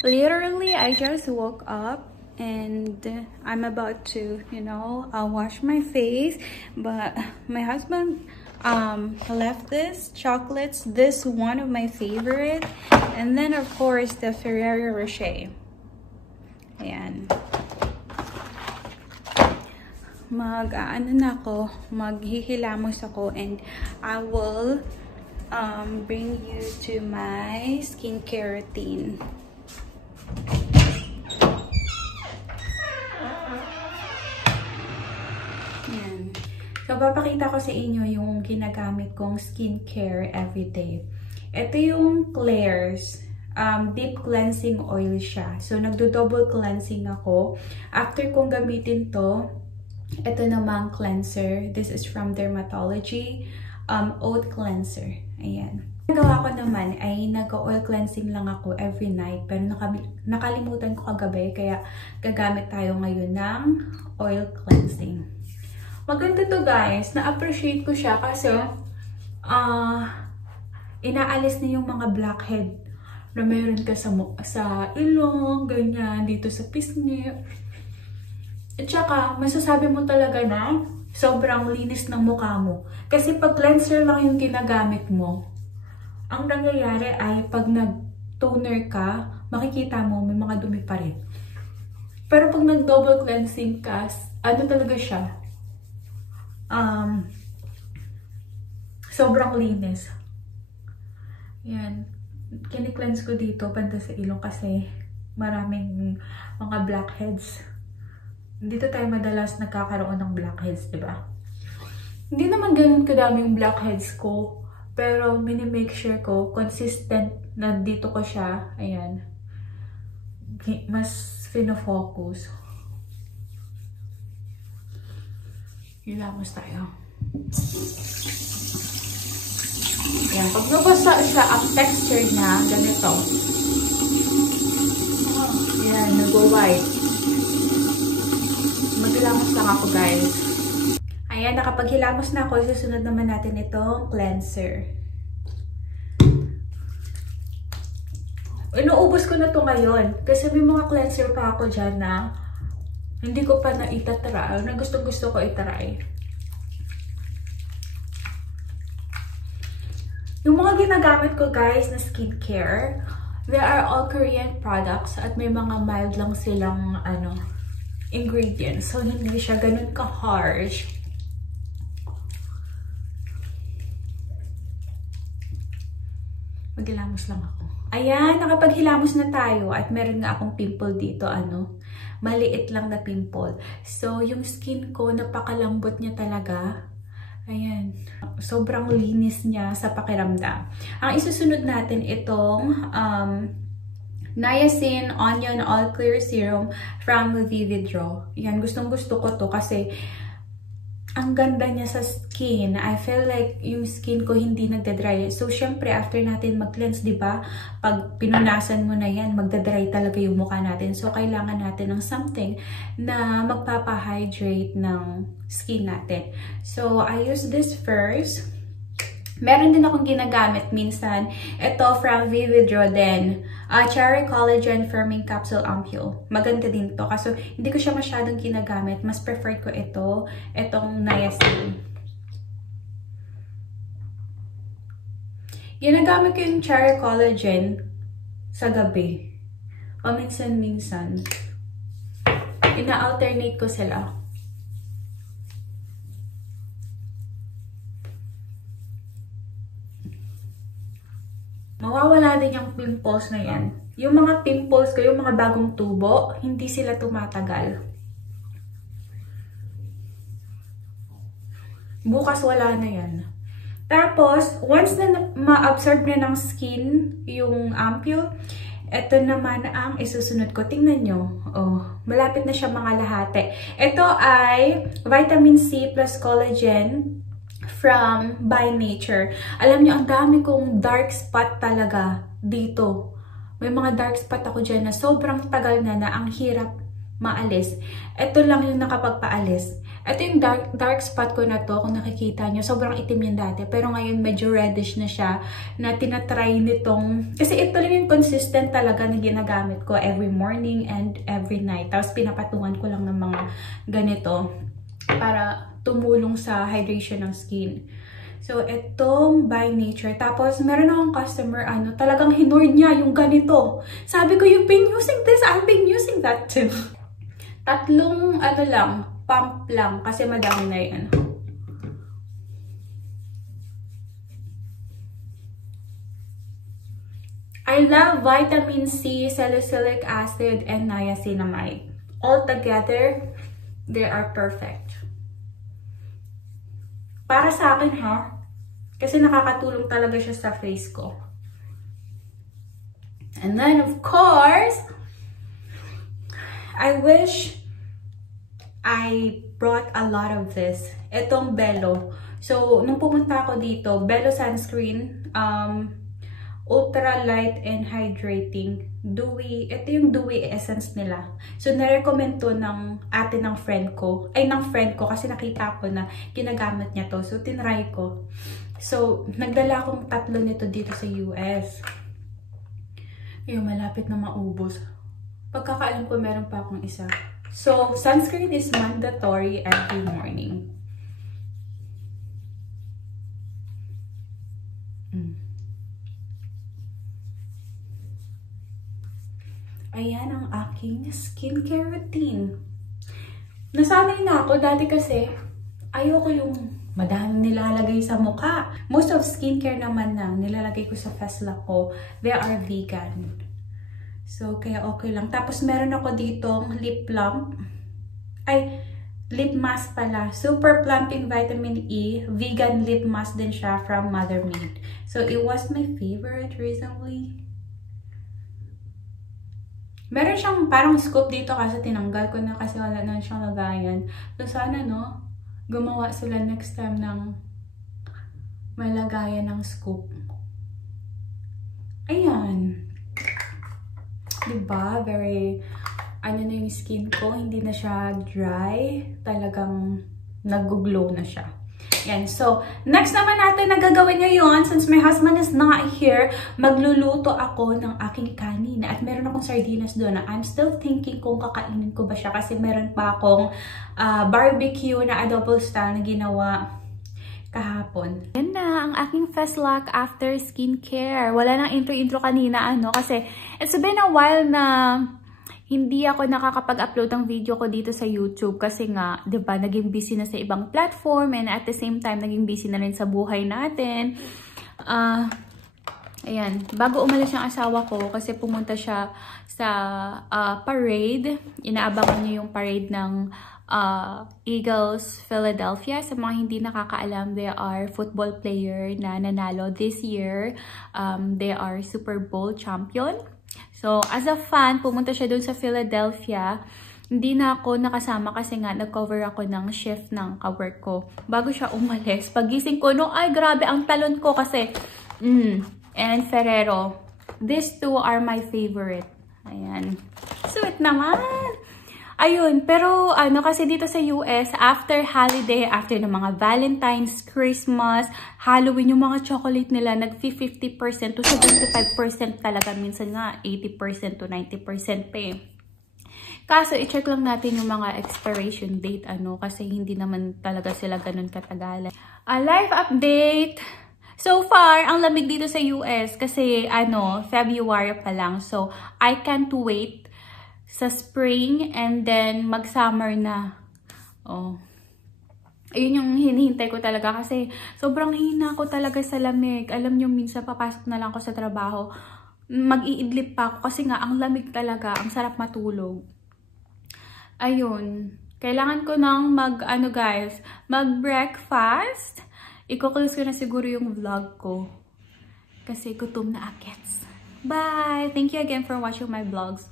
Literally, I just woke up and I'm about to, wash my face, but my husband left this chocolates. This one of my favorite, and then of course the Ferrero Rocher. Ayan. Maghihilamos ako, and I will bring you to my skincare routine. Yan. So, papakita ko sa inyo yung ginagamit kong skincare everyday. Ito yung Klairs. Deep cleansing oil siya. So, nagdo-double cleansing ako. After kong gamitin to, ito namang cleanser. This is from Dermatology. Oat cleanser. Ayan. Nagawa ko naman ay nag-oil cleansing lang ako every night. Pero nakalimutan ko kagabi. Kaya gagamit tayo ngayon ng oil cleansing. Maganda to guys. Na-appreciate ko siya kasi inaalis na yung mga blackhead na meron ka sa ilong, ganyan, dito sa pisngi. At saka, masasabi mo talaga na sobrang linis ng mukha mo. Kasi pag cleanser lang yung ginagamit mo, ang nangyayari ay pag nag-toner ka, makikita mo may mga dumi pa rin. Pero pag nag-double cleansing ka, ano talaga siya? Sobrang linis. Yan. Kini-cleanse ko dito banda sa ilong kasi maraming mga blackheads. Dito tayo madalas nagkakaroon ng blackheads, di ba? Hindi naman ganun kadami yung blackheads ko, pero mini-make sure ko consistent na dito ko siya. Ayan. Mas fino-focus. Hilamos tayo. Ayan. Pag nabasa siya, ang texture niya, ganito. Ayan, nag-white. Maghilamos lang ako, guys. Ayan, nakapaghilamos na ako. Susunod naman natin itong cleanser. Inuubos ko na to ngayon. Kasi may mga cleanser pa ako dyan na hindi ko pa na-itatry. Na gusto ko itry. Yung mga ginagamit ko, guys, na skincare, they are all Korean products at may mga mild lang silang, ingredients. So, hindi siya ganun ka-harsh. Maghilamos lang ako. Ayan, nakapaghilamos na tayo at meron nga akong pimple dito, maliit lang na pimple. So, yung skin ko, napakalambot niya talaga. Ayan. Sobrang linis niya sa pakiramdam. Ang isusunod natin itong, Niacin Onion All Clear Serum from Vividro. Yan, gustong-gusto ko to kasi ang ganda niya sa skin. I feel like yung skin ko hindi nagda-dry. So, syempre, after natin mag-cleanse, diba? Pag pinunasan mo na yan, magda-dry talaga yung mukha natin. So, kailangan natin ng something na magpapa-hydrate ng skin natin. So, I use this first. Meron din akong ginagamit minsan. Ito from Vividro din. Cherry Collagen Firming Capsule Ampule. Maganda din to. Kaso hindi ko siya masyadong ginagamit. Mas preferred ko itong Niacin. Ginagamit ko yung Cherry Collagen sa gabi. O minsan-minsan. Ina-alternate ko sila. Mawawala din yung pimples na yan. Yung mga pimples ko, yung mga bagong tubo, hindi sila tumatagal. Bukas wala na yan. Tapos, once na ma-absorb na ng skin yung ampule, ito naman ang isusunod ko. Tingnan nyo. Oh, malapit na siya mga lahate. Ito ay vitamin C plus collagen from By Nature. Alam nyo, ang dami kong dark spot talaga dito. May mga dark spot ako dyan na sobrang tagal na ang hirap maalis. Ito lang yung nakapagpaalis. Ito yung dark spot ko na to, kung nakikita nyo, sobrang itim yan dati. Pero ngayon medyo reddish na siya, na tinatry nitong, kasi ito lang yung consistent talaga na ginagamit ko every morning and every night. Tapos pinapatungan ko lang ng mga ganito para tumulong sa hydration ng skin. So, itong by nature. Tapos, meron akong customer, talagang hinord niya yung ganito. Sabi ko, you've been using this, I've been using that too. Tatlong, pump lang, kasi madami na yan. I love vitamin C, salicylic acid, and niacinamide. All together, they are perfect. Para sa akin, kasi nakakatulong talaga siya sa face ko. And then, of course, I wish I brought a lot of this. Itong Bello. So, nung pumunta ako dito, Bello sunscreen, ultra light and hydrating. Dewy. Ito yung dewy essence nila. So, narecommend to ng ate ng friend ko. Ay, ng friend ko kasi nakita ko na ginagamit niya to. So, tinry ko. So, nagdala akong 3 nito dito sa US. Ayun, malapit na maubos. Pagkakaalam ko, meron pa akong isa. So, sunscreen is mandatory every morning. Ayan ang aking skincare routine. Nasanay na ako dati kasi ayoko yung madami nilalagay sa mukha. Most of skincare naman na nilalagay ko sa face lock ko, they are vegan. So, kaya okay lang. Tapos, meron ako ditong lip plump. Lip mask pala. Super Plumping Vitamin E. Vegan lip mask din siya from Mother Made. So, it was my favorite recently. Meron siyang parang scoop dito kasi tinanggal ko na kasi wala na siyang lagayan. So, sana gumawa sila next time ng may lagayan ng scoop. Ayan. Diba? Very, na yung skin ko. Hindi na siya dry. Talagang nag-glow na siya. Yan. So, next naman natin na gagawin ngayon, since my husband is not here, magluluto ako ng aking kanin. At meron akong sardinas doon na I'm still thinking kung kakainin ko ba siya kasi meron pa akong barbecue na adobo style na ginawa kahapon. Yan na ang aking face lock after skincare. Wala nang intro-intro kanina kasi it's been a while na hindi ako nakakapag-upload ng video ko dito sa YouTube kasi nga, 'di ba, naging busy na sa ibang platform and at the same time naging busy na rin sa buhay natin. Ayan, bago umalis yung asawa ko kasi pumunta siya sa parade. Inaabangan niya yung parade ng Eagles Philadelphia. Sa mga hindi nakakaalam, they are football player na nanalo this year. They are Super Bowl champion. So, as a fan, pumunta siya dun sa Philadelphia. Hindi na ako nakasama kasi nga nag-cover ako ng shift ng ka-work ko. Bago siya umalis, pagising ko, ay grabe ang talon ko kasi, and Ferrero. These two are my favorite. Ayan. Sweet naman! Ayun, pero kasi dito sa US, after holiday, after ng mga Valentine's, Christmas, Halloween, yung mga chocolate nila, nag-50% to 75% talaga. Minsan nga, 80% to 90% pa eh. Kaso, i-check lang natin yung mga expiration date, kasi hindi naman talaga sila ganun katagalan. Life update! So far, ang lamig dito sa US kasi, February pa lang. So, I can't wait sa spring and then mag-summer na. Ayun yung hinihintay ko talaga kasi sobrang hina ko talaga sa lamig. Alam nyo, minsan papasok na lang ako sa trabaho, mag-iidlip pa ako kasi nga ang lamig talaga, ang sarap matulog. Ayun, kailangan ko nang mag-breakfast. Iko-close ko na siguro yung vlog ko kasi gutom na agets. Bye! Thank you again for watching my vlogs.